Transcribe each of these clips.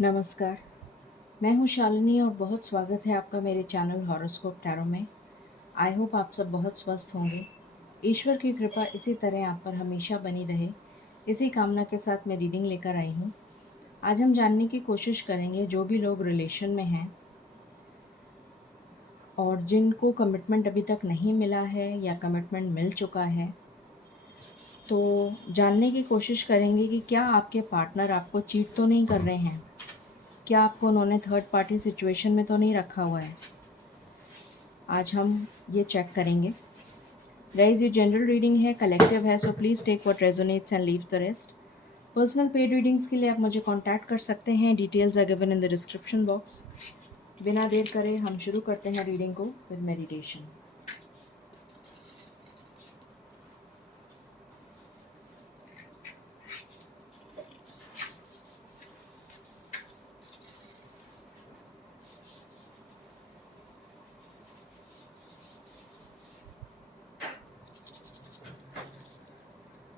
नमस्कार, मैं हूँ शालिनी और बहुत स्वागत है आपका मेरे चैनल हॉरोस्कोप टैरो में। आई होप आप सब बहुत स्वस्थ होंगे। ईश्वर की कृपा इसी तरह आप पर हमेशा बनी रहे, इसी कामना के साथ मैं रीडिंग लेकर आई हूँ। आज हम जानने की कोशिश करेंगे जो भी लोग रिलेशन में हैं और जिनको कमिटमेंट अभी तक नहीं मिला है या कमिटमेंट मिल चुका है, तो जानने की कोशिश करेंगे कि क्या आपके पार्टनर आपको चीट तो नहीं कर रहे हैं, क्या आपको उन्होंने थर्ड पार्टी सिचुएशन में तो नहीं रखा हुआ है। आज हम ये चेक करेंगे। गाइस, ये जनरल रीडिंग है, कलेक्टिव है, so please take what resonates and leave the rest. Personal paid readings के लिए आप मुझे कांटेक्ट कर सकते हैं, details are given in the description box. बिना देर करे हम शुरू करते हैं रीडिंग को with meditation.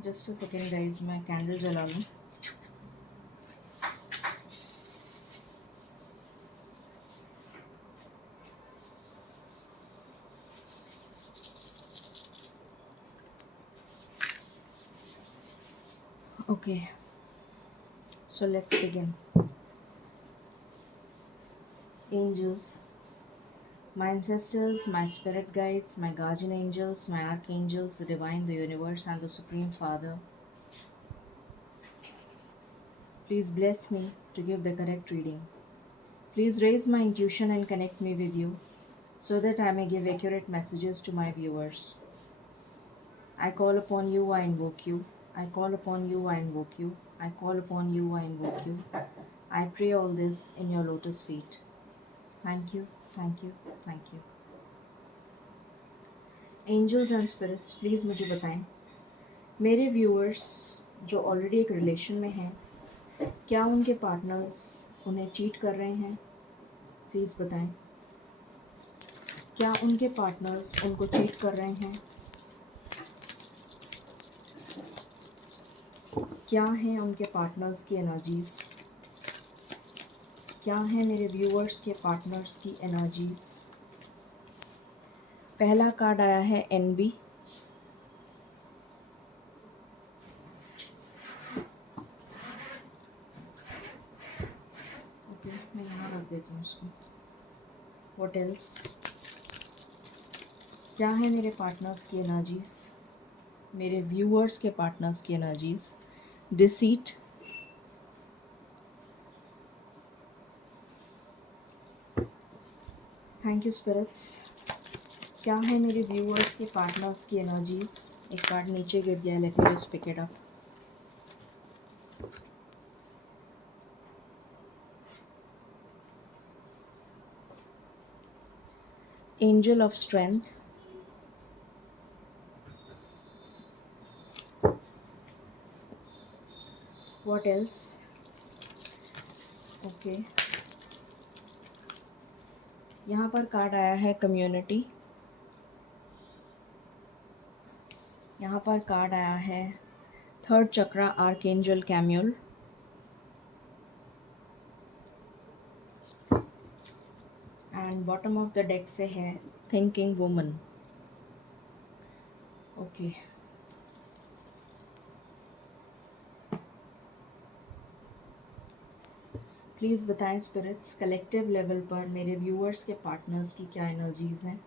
Just a second guys, मैं कैंडल जला लूँ। Okay, so let's begin. Angels, my ancestors, my spirit guides, my guardian angels, my archangels, the divine, the universe, and the Supreme Father, please bless me to give the correct reading. Please raise my intuition and connect me with you so that I may give accurate messages to my viewers. I call upon you, I invoke you. I call upon you, I invoke you. I call upon you, I invoke you. I pray all this in your lotus feet. Thank you, thank you, thank you. Angels and spirits, please मुझे बताएं, मेरे viewers जो already एक relation में हैं, क्या उनके partners उन्हें चीट कर रहे हैं? प्लीज़ बताएं, क्या उनके पार्टनर्स उनको चीट कर रहे हैं? क्या हैं उनके पार्टनर्स की एनर्जीज़? क्या हैं मेरे व्यूअर्स के पार्टनर्स की एनर्जीज़? पहला कार्ड आया है एनबी। ओके, मैं यहाँ रख देती हूँ उसको। What else? क्या है मेरे पार्टनर्स की एनर्जीज़, मेरे व्यूअर्स के पार्टनर्स की energies? Deceit, thank you spirits. क्या है मेरे व्यूअर्स के पार्टनर्स की एनर्जीज़? एक कार्ड नीचे गिर गया, let me just pick it up. Angel of strength, what else? Okay, यहाँ पर कार्ड आया है कम्युनिटी। यहाँ पर कार्ड आया है third chakra archangel Chamuel. And bottom of the deck से है थिंकिंग वुमन। ओके, प्लीज़ बताएं स्पिरिट्स, कलेक्टिव लेवल पर मेरे व्यूअर्स के पार्टनर्स की क्या एनर्जीज़ हैं?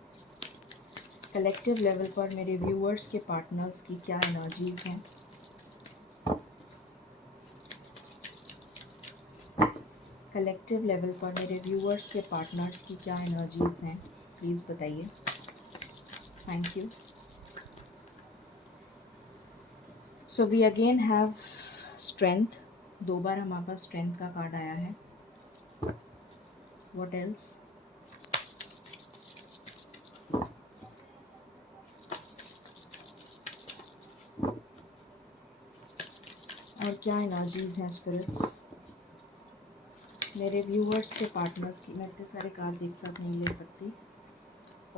कलेक्टिव लेवल पर मेरे व्यूअर्स के पार्टनर्स की क्या एनर्जीज़ हैं? कलेक्टिव लेवल पर मेरे व्यूअर्स के पार्टनर्स की क्या एनर्जीज़ हैं? प्लीज़ बताइए। Thank you. So we again have strength. दो बार हमारे पास स्ट्रेंथ का कार्ड आया है। What else? और क्या एनर्जीज़ हैं स्पिरिट्स, मेरे व्यूअर्स के पार्टनर्स की? मैं इतने सारे कार्ड्स एक साथ नहीं ले सकती।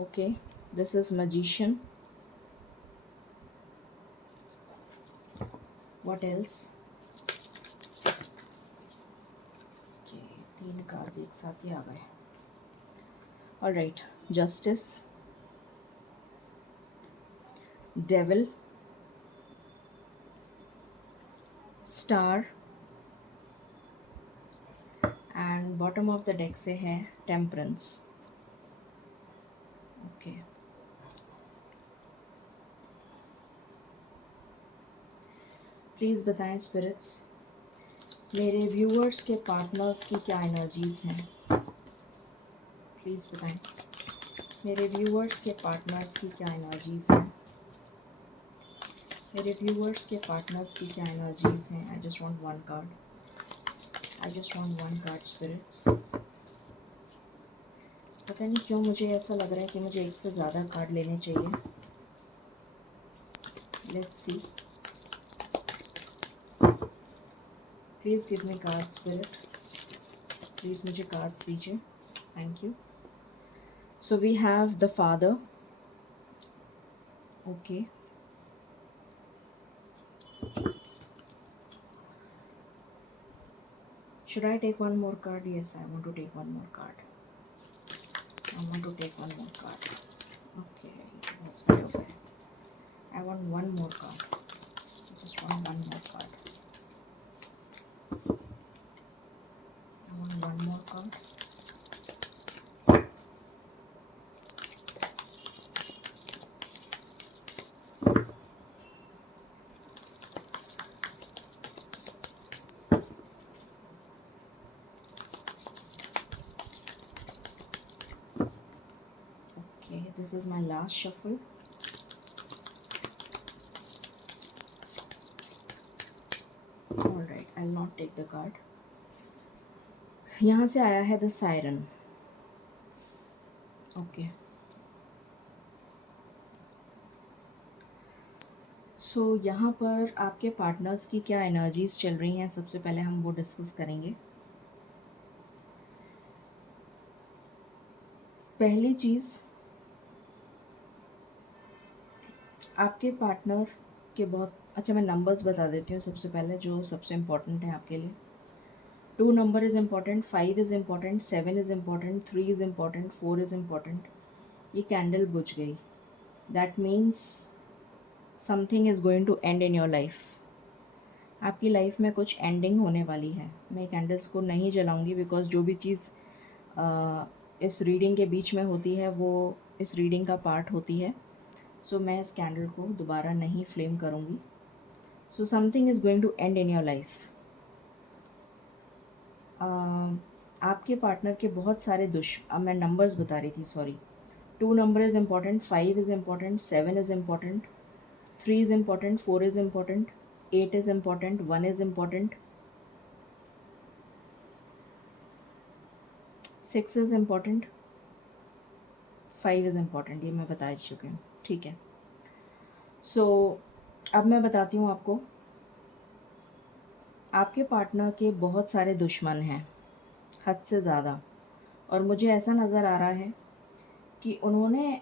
Okay, this is magician. What else? Card एक साथ ही आ गए। Alright, justice, devil, star and bottom of the deck से है टेम्परेंस। ओके, प्लीज़ बताएं स्पिरिट्स, मेरे व्यूअर्स के पार्टनर्स की क्या एनर्जीज हैं। प्लीज़ बताएं मेरे व्यूअर्स के पार्टनर्स की क्या एनर्जीज हैं। मेरे व्यूअर्स के पार्टनर्स की क्या एनर्जीज हैं। I just want one card, I just want one card spirits. पता नहीं क्यों मुझे ऐसा लग रहा है कि मुझे एक से ज़्यादा कार्ड लेने चाहिए। Let's see, please give me card spirit, please मुझे कार्ड्स दीजिए। Thank you. So we have the father. Okay, should I take one more card? Yes, I want to take one more card. I want to take one more card. Okay, that's good. Okay, I want one more card. I just want one more card. I want one more card. Okay, this is my last shuffle. Alright, I'll not take the card. यहाँ से आया है the siren. Okay, सो यहाँ पर आपके partners की क्या energies चल रही हैं, सबसे पहले हम वो डिस्कस करेंगे। पहली चीज़, आपके पार्टनर के बहुत अच्छा, मैं नंबर्स बता देती हूँ सबसे पहले जो सबसे इम्पोर्टेंट है आपके लिए। 2 number is important, 5 is important, 7 is important, 3 is important, 4 is important. ये कैंडल बुझ गई, that means something is going to end in your life. आपकी लाइफ में कुछ एंडिंग होने वाली है। मैं कैंडल्स को नहीं जलाऊंगी बिकॉज जो भी चीज़ इस रीडिंग के बीच में होती है वो इस रीडिंग का पार्ट होती है। सो मैं इस कैंडल को दोबारा नहीं फ्लेम करूँगी। So something is going to end in your life. आपके पार्टनर के बहुत सारे मैं नंबर्स बता रही थी, sorry. 2 number is important, 5 is important, 7 is important, 3 is important, 4 is important, 8 is important, 1 is important, 6 is important, 5 is important. ये मैं बता चुकी हूँ, ठीक है। सो अब मैं बताती हूँ आपको, आपके पार्टनर के बहुत सारे दुश्मन हैं, हद से ज़्यादा। और मुझे ऐसा नज़र आ रहा है कि उन्होंने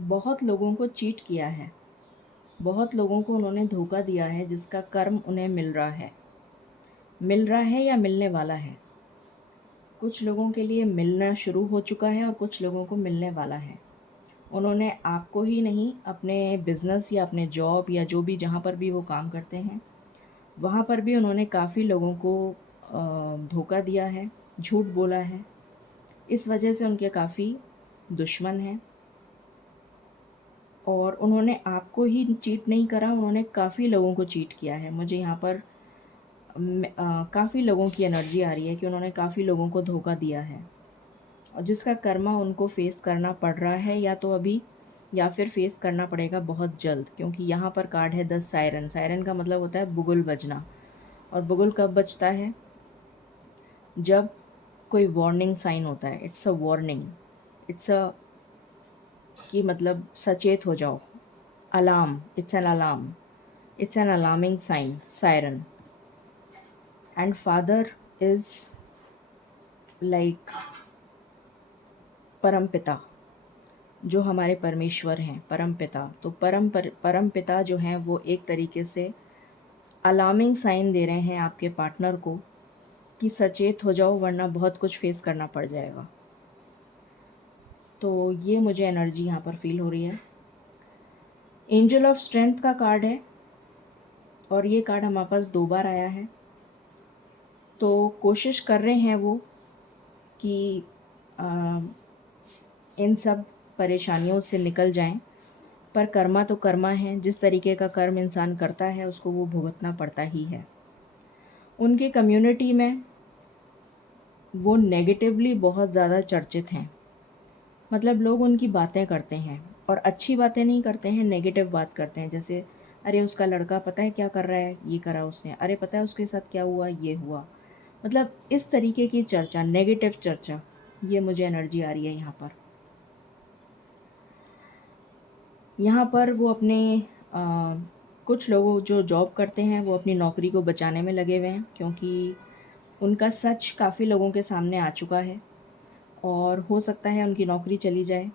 बहुत लोगों को चीट किया है, बहुत लोगों को उन्होंने धोखा दिया है, जिसका कर्म उन्हें मिल रहा है या मिलने वाला है। कुछ लोगों के लिए मिलना शुरू हो चुका है और कुछ लोगों को मिलने वाला है। उन्होंने आपको ही नहीं, अपने बिज़नेस या अपने जॉब या जो भी जहाँ पर भी वो काम करते हैं वहाँ पर भी उन्होंने काफ़ी लोगों को धोखा दिया है, झूठ बोला है। इस वजह से उनके काफ़ी दुश्मन हैं। और उन्होंने आपको ही चीट नहीं करा, उन्होंने काफ़ी लोगों को चीट किया है। मुझे यहाँ पर काफ़ी लोगों की एनर्जी आ रही है कि उन्होंने काफ़ी लोगों को धोखा दिया है और जिसका कर्मा उनको फेस करना पड़ रहा है, या तो अभी या फिर फेस करना पड़ेगा बहुत जल्द। क्योंकि यहाँ पर कार्ड है 10 सायरन। सायरन का मतलब होता है बुगुल बजना। और बुगुल कब बजता है? जब कोई वार्निंग साइन होता है। It's a warning, it's a कि मतलब सचेत हो जाओ, alarm, it's an alarm, it's an alarming sign, siren. And father is like परम पिता, जो हमारे परमेश्वर हैं, परम पिता। तो परम पिता जो हैं वो एक तरीके से अलार्मिंग साइन दे रहे हैं आपके पार्टनर को कि सचेत हो जाओ वरना बहुत कुछ फेस करना पड़ जाएगा। तो ये मुझे एनर्जी यहाँ पर फील हो रही है। एंजल ऑफ स्ट्रेंथ का कार्ड है और ये कार्ड हमारे पास 2 बार आया है। तो कोशिश कर रहे हैं वो कि इन सब परेशानियों से निकल जाएं, पर कर्मा तो कर्मा है। जिस तरीके का कर्म इंसान करता है उसको वो भुगतना पड़ता ही है। उनकी कम्युनिटी में वो नेगेटिवली बहुत ज़्यादा चर्चित हैं। मतलब लोग उनकी बातें करते हैं और अच्छी बातें नहीं करते हैं, नेगेटिव बात करते हैं। जैसे अरे उसका लड़का पता है क्या कर रहा है, ये करा उसने, अरे पता है उसके साथ क्या हुआ, ये हुआ। मतलब इस तरीके की चर्चा, नेगेटिव चर्चा, ये मुझे एनर्जी आ रही है यहाँ पर। यहाँ पर वो अपने कुछ लोग जो जॉब करते हैं वो अपनी नौकरी को बचाने में लगे हुए हैं, क्योंकि उनका सच काफ़ी लोगों के सामने आ चुका है और हो सकता है उनकी नौकरी चली जाए।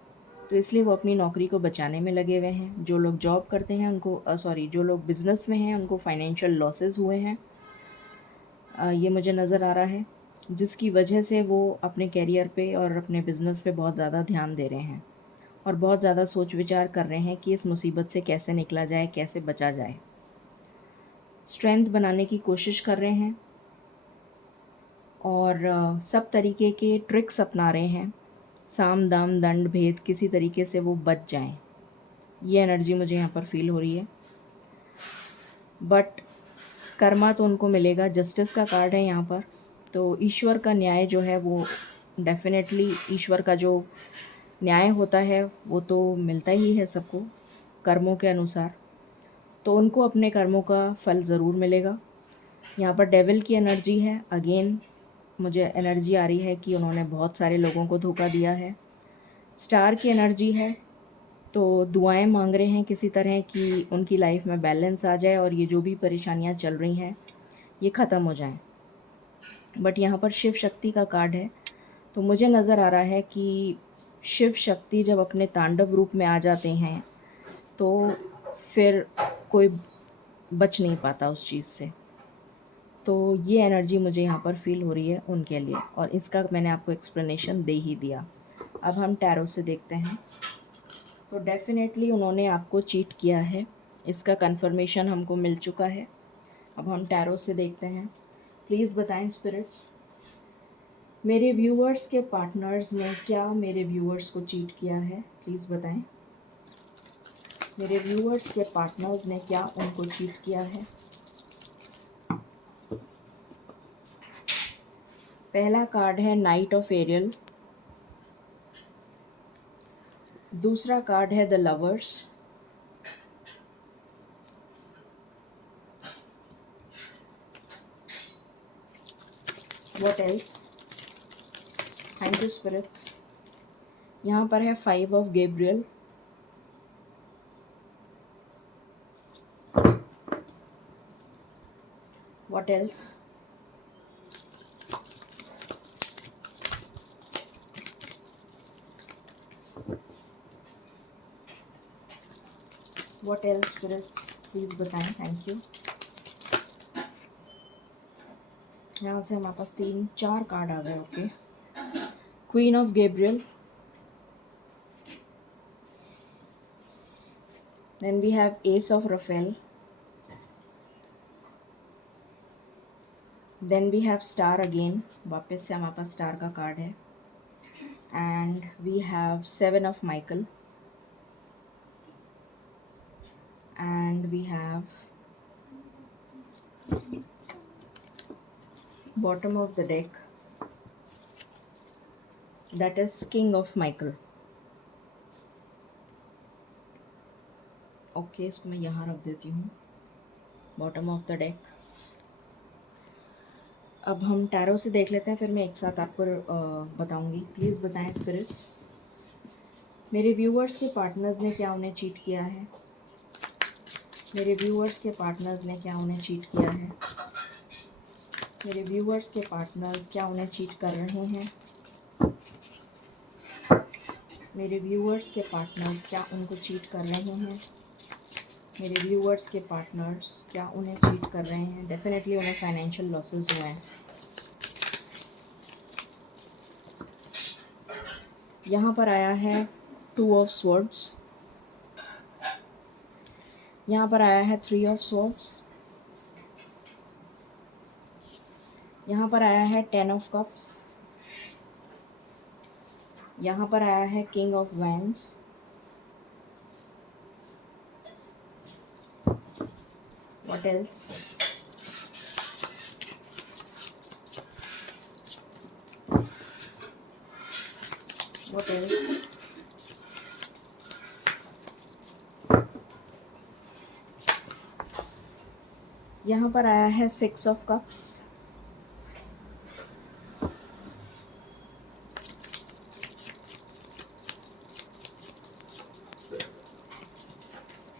तो इसलिए वो अपनी नौकरी को बचाने में लगे हुए हैं। जो लोग जॉब करते हैं उनको जो लोग बिज़नेस में हैं उनको फाइनेंशियल लॉसेस हुए हैं, ये मुझे नज़र आ रहा है, जिसकी वजह से वो अपने करियर पे और अपने बिज़नेस पे बहुत ज़्यादा ध्यान दे रहे हैं और बहुत ज़्यादा सोच विचार कर रहे हैं कि इस मुसीबत से कैसे निकला जाए, कैसे बचा जाए। स्ट्रेंथ बनाने की कोशिश कर रहे हैं और सब तरीके के ट्रिक्स अपना रहे हैं। साम दाम दंड भेद किसी तरीके से वो बच जाएं, ये एनर्जी मुझे यहाँ पर फील हो रही है। बट कर्मा तो उनको मिलेगा। जस्टिस का कार्ड है यहाँ पर, तो ईश्वर का न्याय जो है वो डेफिनेटली, ईश्वर का जो न्याय होता है वो तो मिलता ही है सबको कर्मों के अनुसार। तो उनको अपने कर्मों का फल ज़रूर मिलेगा। यहाँ पर डेविल की एनर्जी है। अगेन मुझे एनर्जी आ रही है कि उन्होंने बहुत सारे लोगों को धोखा दिया है। स्टार की एनर्जी है, तो दुआएं मांग रहे हैं किसी तरह कि उनकी लाइफ में बैलेंस आ जाए और ये जो भी परेशानियां चल रही हैं ये ख़त्म हो जाएं। बट यहाँ पर शिव शक्ति का कार्ड है, तो मुझे नज़र आ रहा है कि शिव शक्ति जब अपने तांडव रूप में आ जाते हैं तो फिर कोई बच नहीं पाता उस चीज़ से। तो ये एनर्जी मुझे यहाँ पर फील हो रही है उनके लिए, और इसका मैंने आपको एक्सप्लेनेशन दे ही दिया। अब हम टैरो से देखते हैं। तो डेफ़िनेटली उन्होंने आपको चीट किया है, इसका कंफर्मेशन हमको मिल चुका है। अब हम टैरो से देखते हैं। प्लीज़ बताएं स्पिरिट्स, मेरे व्यूअर्स के पार्टनर्स ने क्या मेरे व्यूअर्स को चीट किया है? प्लीज़ बताएं। मेरे व्यूअर्स के पार्टनर्स ने क्या उनको चीट किया है? पहला कार्ड है नाइट ऑफ एरियल, दूसरा कार्ड है the Lovers, what else? Thank you spirits. यहाँ पर है 5 of Gabriel, what else? What else spirits, please बताएं। Thank you. यहाँ से हमारे पास 3-4 कार्ड आ गए। Okay, queen of Gabriel, then we have ace of Raphael, then we have star again, वापस से हमारे पास स्टार का कार्ड है, and we have 7 of Michael, and we have bottom of the deck, that is king of Michael. Okay, इसको मैं यहाँ रख देती हूँ, बॉटम ऑफ द डेक। अब हम टैरो से देख लेते हैं, फिर मैं एक साथ आपको बताऊँगी। प्लीज़ बताएं स्पिरिट्स, मेरे व्यूअर्स के पार्टनर्स ने क्या उन्हें चीट किया है? मेरे व्यूअर्स के पार्टनर्स ने क्या उन्हें चीट किया है? मेरे व्यूअर्स के पार्टनर्स क्या उन्हें चीट कर रहे हैं? मेरे व्यूअर्स के पार्टनर्स क्या उनको चीट कर रहे हैं? मेरे व्यूअर्स के पार्टनर्स क्या उन्हें चीट कर रहे हैं? डेफिनेटली उन्हें फाइनेंशियल लॉसेस हुए हैं। यहाँ पर आया है 2 ऑफ स्वॉर्ड्स, यहाँ पर आया है 3 ऑफ स्वॉर्ड्स, यहाँ पर आया है 10 ऑफ कप्स, यहाँ पर आया है king of wands, what else, what else, यहाँ पर आया है 6 ऑफ कप्स,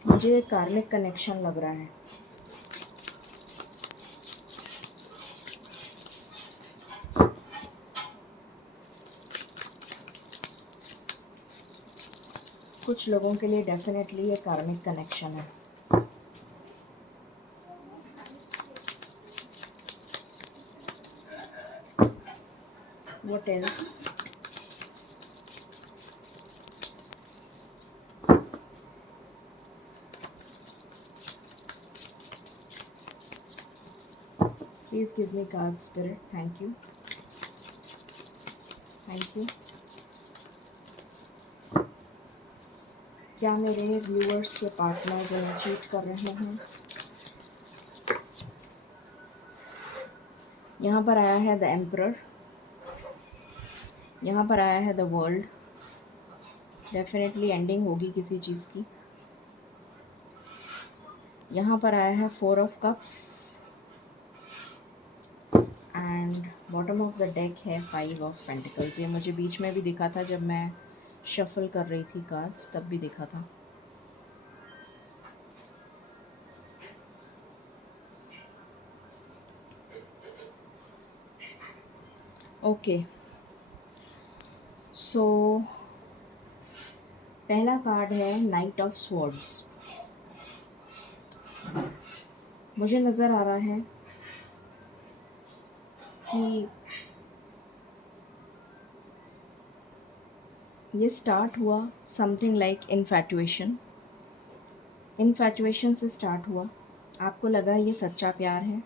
मुझे कार्मिक कनेक्शन लग रहा है। कुछ लोगों के लिए डेफिनेटली ये कार्मिक कनेक्शन है। What else, please give me card spirit, thank you, thank you. क्या मेरे व्यूअर्स के पार्टनर जो चीट कर रहे हैं? यहाँ पर आया है द एम्परर, यहाँ पर आया है द वर्ल्ड, डेफिनेटली एंडिंग होगी किसी चीज़ की। यहाँ पर आया है 4 of cups and bottom of the deck है 5 ऑफ पेंटिकल्स। ये मुझे बीच में भी दिखा था जब मैं शफल कर रही थी कार्ड्स, तब भी दिखा था। ओके, सो पहला कार्ड है नाइट ऑफ स्वॉर्ड्स। मुझे नज़र आ रहा है कि ये स्टार्ट हुआ समथिंग लाइक इन्फैचुएशन से स्टार्ट हुआ। आपको लगा ये सच्चा प्यार है,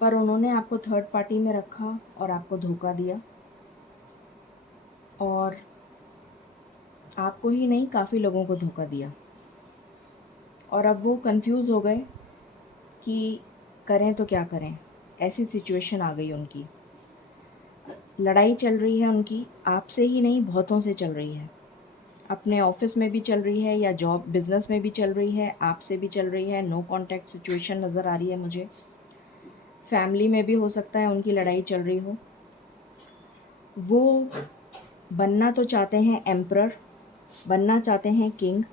पर उन्होंने आपको थर्ड पार्टी में रखा और आपको धोखा दिया, और आपको ही नहीं काफ़ी लोगों को धोखा दिया, और अब वो कंफ्यूज हो गए कि करें तो क्या करें। ऐसी सिचुएशन आ गई उनकी। लड़ाई चल रही है उनकी, आपसे ही नहीं बहुतों से चल रही है। अपने ऑफिस में भी चल रही है, या जॉब बिज़नेस में भी चल रही है, आपसे भी चल रही है। नो कांटेक्ट सिचुएशन नज़र आ रही है मुझे। फैमिली में भी हो सकता है उनकी लड़ाई चल रही हो। वो बनना तो चाहते हैं एम्परर, बनना चाहते हैं किंग,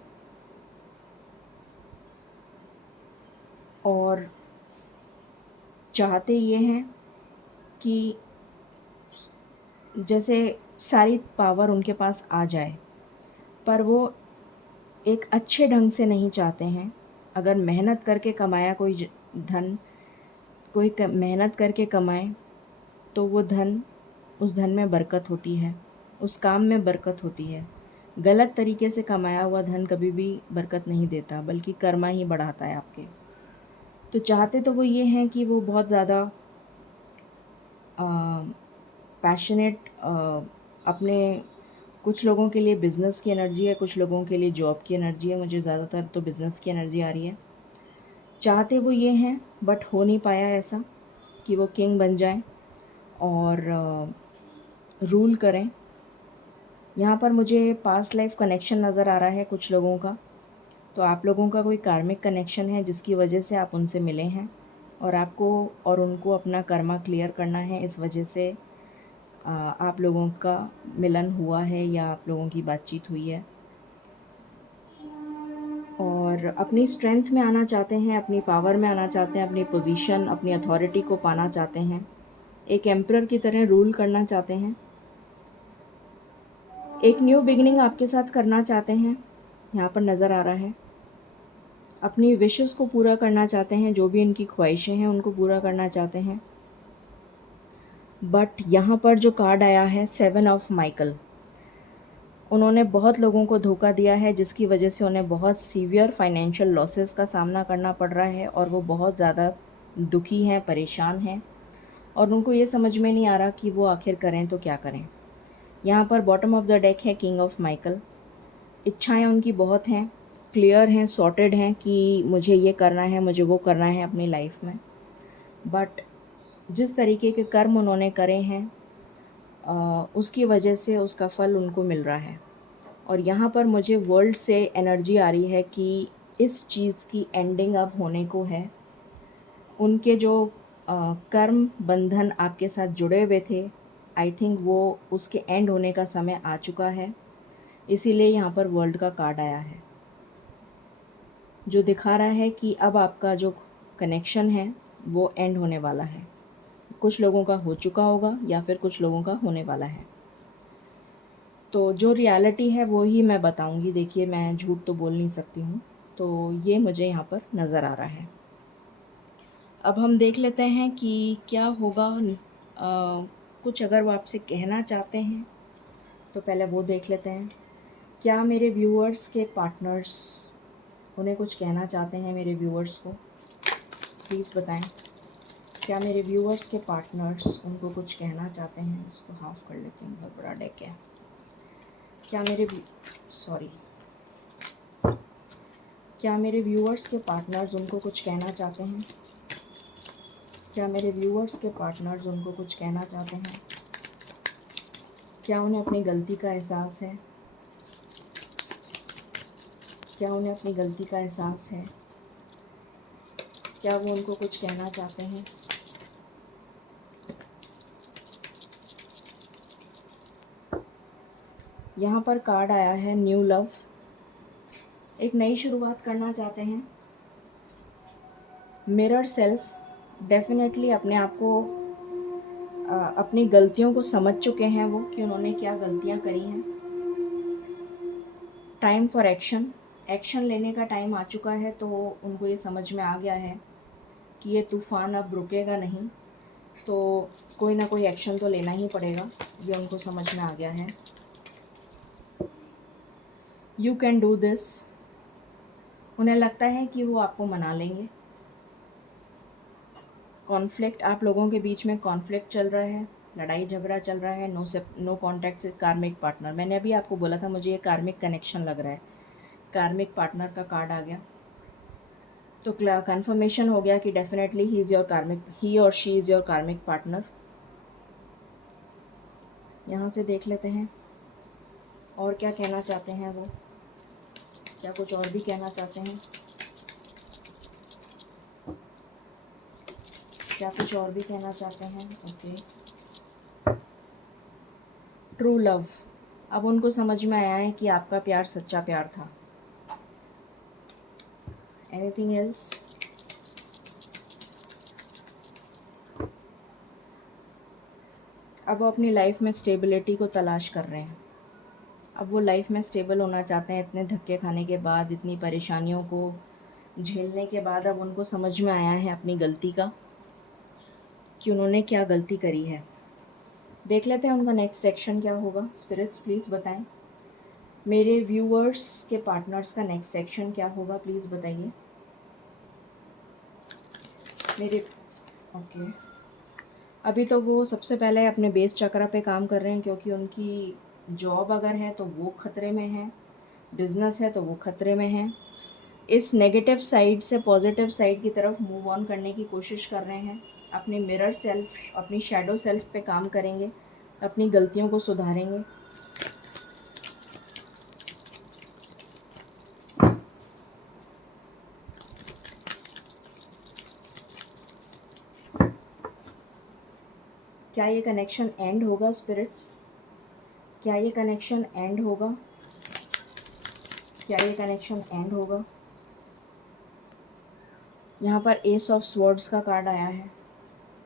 और चाहते ये हैं कि जैसे सारी पावर उनके पास आ जाए, पर वो एक अच्छे ढंग से नहीं चाहते हैं। अगर मेहनत करके कमाया कोई धन, कोई मेहनत करके कमाए तो वो धन, उस धन में बरकत होती है, उस काम में बरकत होती है। गलत तरीके से कमाया हुआ धन कभी भी बरकत नहीं देता, बल्कि कर्मा ही बढ़ाता है आपके। तो चाहते तो वो ये हैं कि वो बहुत ज़्यादा पैशनेट, अपने कुछ लोगों के लिए बिज़नेस की एनर्जी है, कुछ लोगों के लिए जॉब की एनर्जी है। मुझे ज़्यादातर तो बिज़नेस की एनर्जी आ रही है। चाहते वो ये हैं, बट हो नहीं पाया ऐसा कि वो किंग बन जाएं और रूल करें। यहाँ पर मुझे पास्ट लाइफ कनेक्शन नज़र आ रहा है कुछ लोगों का। तो आप लोगों का कोई कार्मिक कनेक्शन है जिसकी वजह से आप उनसे मिले हैं, और आपको और उनको अपना कर्मा क्लियर करना है। इस वजह से आप लोगों का मिलन हुआ है या आप लोगों की बातचीत हुई है, और अपनी स्ट्रेंथ में आना चाहते हैं, अपनी पावर में आना चाहते हैं, अपनी पोजीशन, अपनी अथॉरिटी को पाना चाहते हैं, एक एम्परर की तरह रूल करना चाहते हैं, एक न्यू बिगिनिंग आपके साथ करना चाहते हैं। यहाँ पर नज़र आ रहा है अपनी विशेस को पूरा करना चाहते हैं, जो भी इनकी ख्वाहिशें हैं उनको पूरा करना चाहते हैं। बट यहाँ पर जो कार्ड आया है 7 ऑफ माइकल, उन्होंने बहुत लोगों को धोखा दिया है, जिसकी वजह से उन्हें बहुत सीवियर फाइनेंशियल लॉसेस का सामना करना पड़ रहा है और वो बहुत ज़्यादा दुखी हैं, परेशान हैं और उनको ये समझ में नहीं आ रहा कि वो आखिर करें तो क्या करें। यहाँ पर बॉटम ऑफ द डेक है किंग ऑफ माइकल। इच्छाएं उनकी बहुत हैं, क्लियर हैं, सॉर्टेड हैं कि मुझे ये करना है, मुझे वो करना है अपनी लाइफ में। बट जिस तरीके के कर्म उन्होंने करे हैं उसकी वजह से उसका फल उनको मिल रहा है। और यहाँ पर मुझे वर्ल्ड से एनर्जी आ रही है कि इस चीज़ की एंडिंग अब होने को है। उनके जो कर्म बंधन आपके साथ जुड़े हुए थे, आई थिंक वो उसके एंड होने का समय आ चुका है। इसीलिए यहाँ पर वर्ल्ड का कार्ड आया है, जो दिखा रहा है कि अब आपका जो कनेक्शन है वो एंड होने वाला है। कुछ लोगों का हो चुका होगा या फिर कुछ लोगों का होने वाला है। तो जो रियलिटी है वो ही मैं बताऊंगी। देखिए, मैं झूठ तो बोल नहीं सकती हूँ, तो ये मुझे यहाँ पर नज़र आ रहा है। अब हम देख लेते हैं कि क्या होगा। कुछ अगर वो आपसे कहना चाहते हैं तो पहले वो देख लेते हैं। क्या मेरे व्यूअर्स के पार्टनर्स उन्हें कुछ कहना चाहते हैं? मेरे व्यूअर्स को प्लीज़ बताएं। क्या मेरे व्यूअर्स के पार्टनर्स उनको कुछ कहना चाहते हैं? इसको हाफ कर लेती हूँ, बहुत बड़ा डेक है। क्या मेरे व्यूअर्स के पार्टनर्स उनको कुछ कहना चाहते हैं? क्या मेरे व्यूअर्स के पार्टनर्स उनको कुछ कहना चाहते हैं? क्या उन्हें अपनी गलती का एहसास है? क्या उन्हें अपनी गलती का एहसास है? क्या वो उनको कुछ कहना चाहते हैं? यहाँ पर कार्ड आया है न्यू लव। एक नई शुरुआत करना चाहते हैं। मिरर सेल्फ, डेफिनेटली अपने आप को अपनी गलतियों को समझ चुके हैं वो, कि उन्होंने क्या गलतियाँ करी हैं। टाइम फॉर एक्शन, एक्शन लेने का टाइम आ चुका है। तो उनको ये समझ में आ गया है कि ये तूफ़ान अब रुकेगा नहीं, तो कोई ना कोई एक्शन तो लेना ही पड़ेगा। ये उनको समझ में आ गया है। यू कैन डू दिस, उन्हें लगता है कि वो आपको मना लेंगे। कॉन्फ्लिक्ट, आप लोगों के बीच में कॉन्फ्लिक्ट चल रहा है, लड़ाई झगड़ा चल रहा है। नो कॉन्टैक्ट से कार्मिक पार्टनर, मैंने अभी आपको बोला था मुझे ये कार्मिक कनेक्शन लग रहा है। कार्मिक पार्टनर का कार्ड आ गया, तो कंफर्मेशन हो गया कि डेफिनेटली ही और शी इज़ योर कार्मिक पार्टनर। यहाँ से देख लेते हैं और क्या कहना चाहते हैं वो। क्या कुछ और भी कहना चाहते हैं? क्या कुछ और भी कहना चाहते हैं? ओके। ट्रू लव, अब उनको समझ में आया है कि आपका प्यार सच्चा प्यार था। Anything else? अब वो अपनी लाइफ में स्टेबिलिटी को तलाश कर रहे हैं। अब वो लाइफ में स्टेबल होना चाहते हैं। इतने धक्के खाने के बाद, इतनी परेशानियों को झेलने के बाद अब उनको समझ में आया है अपनी गलती का, कि उन्होंने क्या गलती करी है। देख लेते हैं उनका नेक्स्ट एक्शन क्या होगा। स्पिरिट्स प्लीज़ बताएं। मेरे व्यूअर्स के पार्टनर्स का नेक्स्ट एक्शन क्या होगा, प्लीज़ बताइए मेरे। ओके, अभी तो वो सबसे पहले अपने बेस चक्र पे काम कर रहे हैं, क्योंकि उनकी जॉब अगर है तो वो खतरे में है, बिजनेस है तो वो खतरे में है। इस नेगेटिव साइड से पॉजिटिव साइड की तरफ मूव ऑन करने की कोशिश कर रहे हैं। अपने मिरर सेल्फ, अपनी शैडो सेल्फ पे काम करेंगे, अपनी गलतियों को सुधारेंगे। क्या ये कनेक्शन एंड होगा स्पिरिट्स? क्या ये कनेक्शन एंड होगा? क्या ये कनेक्शन एंड होगा? यहाँ पर एस ऑफ स्वॉर्ड्स का कार्ड आया है।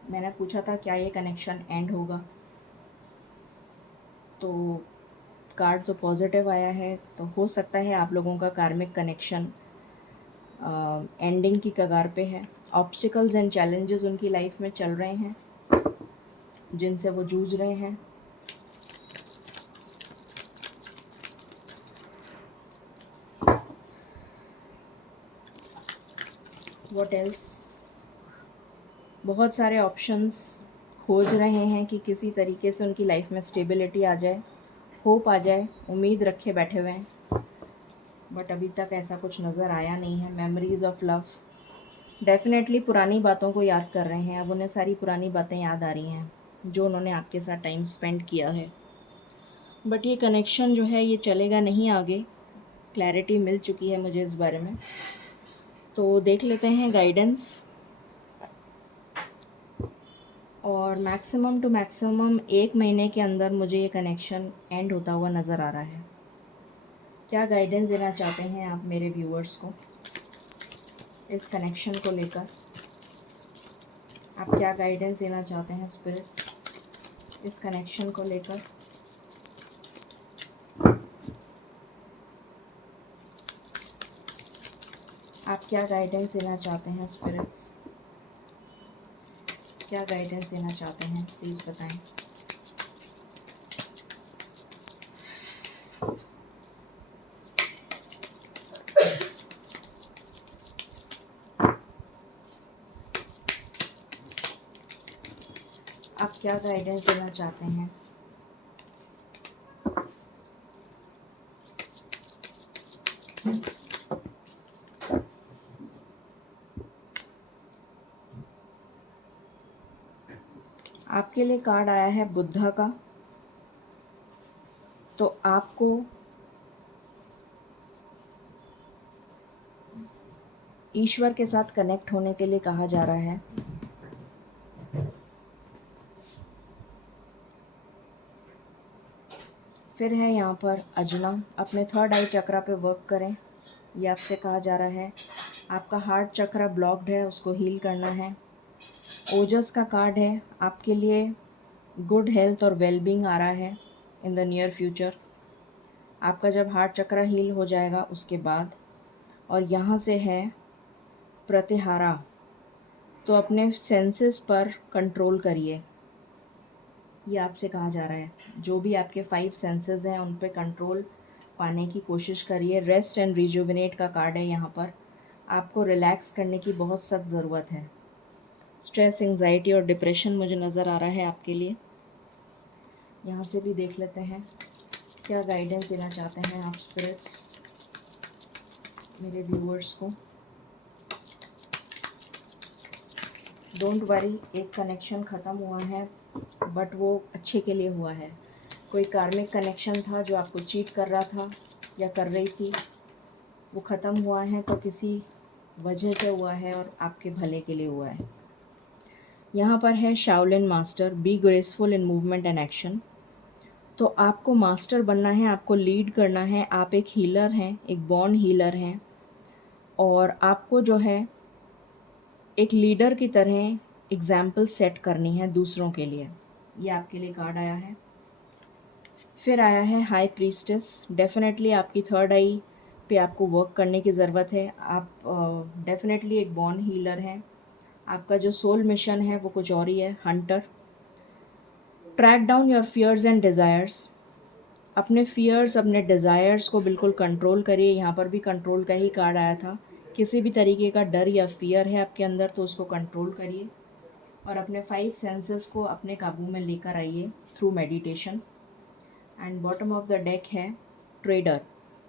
मैंने पूछा था क्या ये कनेक्शन एंड होगा, तो कार्ड तो पॉजिटिव आया है। तो हो सकता है आप लोगों का कार्मिक कनेक्शन एंडिंग की कगार पे है। ऑब्स्टिकल्स एंड चैलेंजेस उनकी लाइफ में चल रहे हैं, जिनसे वो जूझ रहे हैं। What else? बहुत सारे ऑप्शंस खोज रहे हैं कि किसी तरीके से उनकी लाइफ में स्टेबिलिटी आ जाए, होप आ जाए, उम्मीद रखे बैठे हुए हैं, बट अभी तक ऐसा कुछ नज़र आया नहीं है। मेमोरीज ऑफ लव, डेफिनेटली पुरानी बातों को याद कर रहे हैं। अब उन्हें सारी पुरानी बातें याद आ रही हैं जो उन्होंने आपके साथ टाइम स्पेंड किया है, बट ये कनेक्शन जो है ये चलेगा नहीं आगे। क्लैरिटी मिल चुकी है मुझे इस बारे में। तो देख लेते हैं गाइडेंस, और मैक्सिमम टू मैक्सिमम 1 महीने के अंदर मुझे ये कनेक्शन एंड होता हुआ नज़र आ रहा है। क्या गाइडेंस देना चाहते हैं आप मेरे व्यूअर्स को इस कनेक्शन को लेकर? आप क्या गाइडेंस देना चाहते हैं स्पिरिट इस कनेक्शन को लेकर? आप क्या गाइडेंस देना चाहते हैं स्पिरिट्स? क्या गाइडेंस देना चाहते हैं, प्लीज़ बताएं। आप क्या गाइडेंस देना चाहते हैं? आपके लिए कार्ड आया है बुद्धा का। तो आपको ईश्वर के साथ कनेक्ट होने के लिए कहा जा रहा है। फिर है यहाँ पर अजना, अपने थर्ड आई चक्रा पे वर्क करें, ये आपसे कहा जा रहा है। आपका हार्ट चक्रा ब्लॉक्ड है, उसको हील करना है। ओजस का कार्ड है, आपके लिए गुड हेल्थ और वेलबींग आ रहा है इन द नियर फ्यूचर। आपका जब हार्ट चक्रा हील हो जाएगा उसके बाद। और यहाँ से है प्रतिहारा, तो अपने सेंसेस पर कंट्रोल करिए, ये आपसे कहा जा रहा है। जो भी आपके 5 सेंसेस हैं उन पे कंट्रोल पाने की कोशिश करिए। रेस्ट एंड रिजुविनेट का कार्ड है यहाँ पर। आपको रिलैक्स करने की बहुत सख्त ज़रूरत है। स्ट्रेस, एंजाइटी और डिप्रेशन मुझे नज़र आ रहा है आपके लिए। यहाँ से भी देख लेते हैं क्या गाइडेंस देना चाहते हैं आप स्पिरिट्स मेरे व्यूअर्स को। डोंट वरी, एक कनेक्शन ख़त्म हुआ है बट वो अच्छे के लिए हुआ है। कोई कार्मिक कनेक्शन था जो आपको चीट कर रहा था या कर रही थी, वो ख़त्म हुआ है तो किसी वजह से हुआ है और आपके भले के लिए हुआ है। यहाँ पर है Shaolin master, be graceful in movement and action. तो आपको मास्टर बनना है, आपको लीड करना है। आप एक हीलर हैं, एक बॉर्न हीलर हैं, और आपको जो है एक लीडर की तरह एग्जाम्पल सेट करनी है दूसरों के लिए। ये आपके लिए कार्ड आया है। फिर आया है हाई प्रीस्टेस। डेफिनेटली आपकी थर्ड आई पे आपको वर्क करने की ज़रूरत है। आप डेफिनेटली एक बॉर्न हीलर हैं। आपका जो सोल मिशन है वो कुछ और ही है, hunter. Track down your fears and desires. अपने फियर्स, अपने डिज़ायर्स को बिल्कुल कंट्रोल करिए। यहाँ पर भी कंट्रोल का ही कार्ड आया था। किसी भी तरीके का डर या फियर है आपके अंदर तो उसको कंट्रोल करिए और अपने 5 सेंसेस को अपने काबू में लेकर आइए through meditation. And bottom of the deck है trader,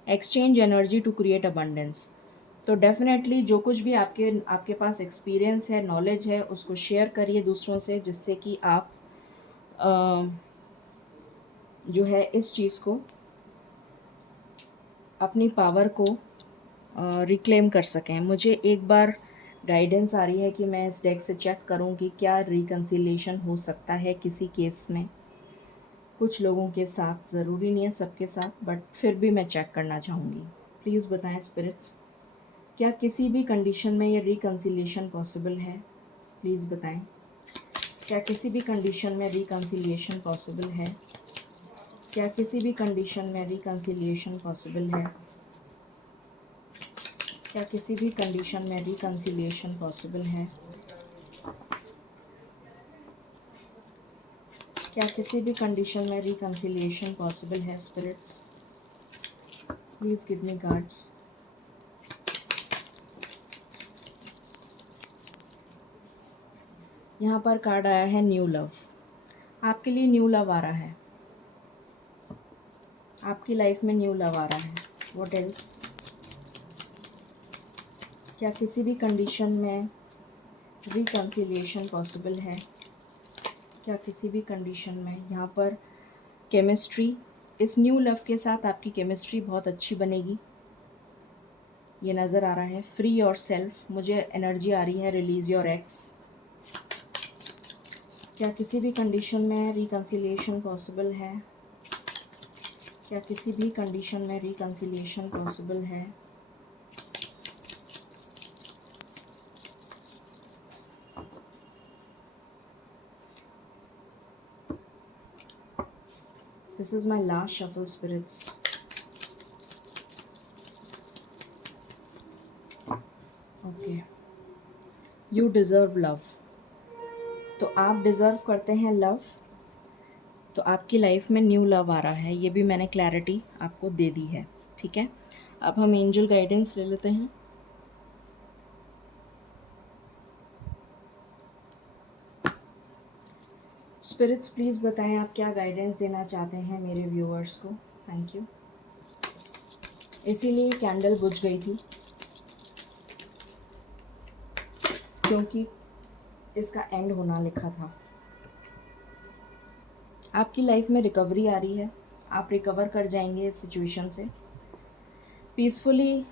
exchange energy to create abundance. तो डेफिनेटली जो कुछ भी आपके पास एक्सपीरियंस है, नॉलेज है, उसको शेयर करिए दूसरों से, जिससे कि आप जो है इस चीज़ को, अपनी पावर को रिक्लेम कर सकें। मुझे एक बार गाइडेंस आ रही है कि मैं इस डेक से चेक करूं कि क्या रिकन्सिलिएशन हो सकता है किसी केस में, कुछ लोगों के साथ, ज़रूरी नहीं है सबके साथ, बट फिर भी मैं चेक करना चाहूँगी। प्लीज़ बताएं स्पिरिट्स, क्या किसी भी कंडीशन में ये रिकन्सिलिएशन पॉसिबल है? प्लीज़ बताएं, क्या किसी भी कंडीशन में रिकन्सिलिएशन पॉसिबल है? क्या किसी भी कंडीशन में रिकन्सिलिएशन पॉसिबल है? क्या किसी भी कंडीशन में रिकन्सिलिएशन पॉसिबल है? क्या किसी भी कंडीशन में रिकन्सिलिएशन पॉसिबल है spirits? Please give me cards. यहाँ पर कार्ड आया है न्यू लव। आपके लिए न्यू लव आ रहा है, आपकी लाइफ में न्यू लव आ रहा है। What else? क्या किसी भी कंडीशन में रिकन्सिलिएशन पॉसिबल है? क्या किसी भी कंडीशन में यहाँ पर केमिस्ट्री, इस न्यू लव के साथ आपकी केमिस्ट्री बहुत अच्छी बनेगी, ये नज़र आ रहा है। फ्री योर सेल्फ, मुझे एनर्जी आ रही है रिलीज़ योर एक्स। क्या किसी भी कंडीशन में रिकन्सिलिएशन पॉसिबल है? क्या किसी भी कंडीशन में रिकन्सिलिएशन पॉसिबल है? This is my last shuffle, spirits. Okay. You deserve love. तो आप डिज़र्व करते हैं लव, तो आपकी लाइफ में न्यू लव आ रहा है, ये भी मैंने क्लैरिटी आपको दे दी है। ठीक है, अब हम एंजल गाइडेंस ले लेते हैं। स्पिरिट्स प्लीज़ बताएं आप क्या गाइडेंस देना चाहते हैं मेरे व्यूअर्स को। Thank you. इसीलिए कैंडल बुझ गई थी, क्योंकि इसका एंड होना लिखा था। आपकी लाइफ में रिकवरी आ रही है, आप रिकवर कर जाएंगे इस सिचुएशन से पीसफुली।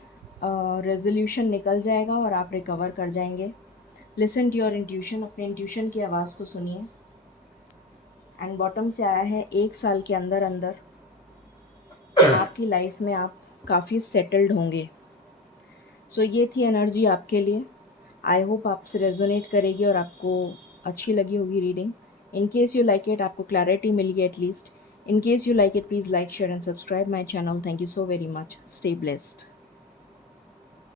रेजोल्यूशन निकल जाएगा और आप रिकवर कर जाएंगे। लिसन टू योर इंट्यूशन, अपने इंट्यूशन की आवाज़ को सुनिए। एंड बॉटम से आया है 1 साल के अंदर अंदर आपकी लाइफ में आप काफ़ी सेटल्ड होंगे। सो ये थी एनर्जी आपके लिए। आई होप आपसे रेजोनेट करेगी और आपको अच्छी लगी होगी reading. In case you like it, आपको क्लैरिटी मिली at least. In case you like it, please like, share and subscribe my channel. Thank you so very much. Stay blessed.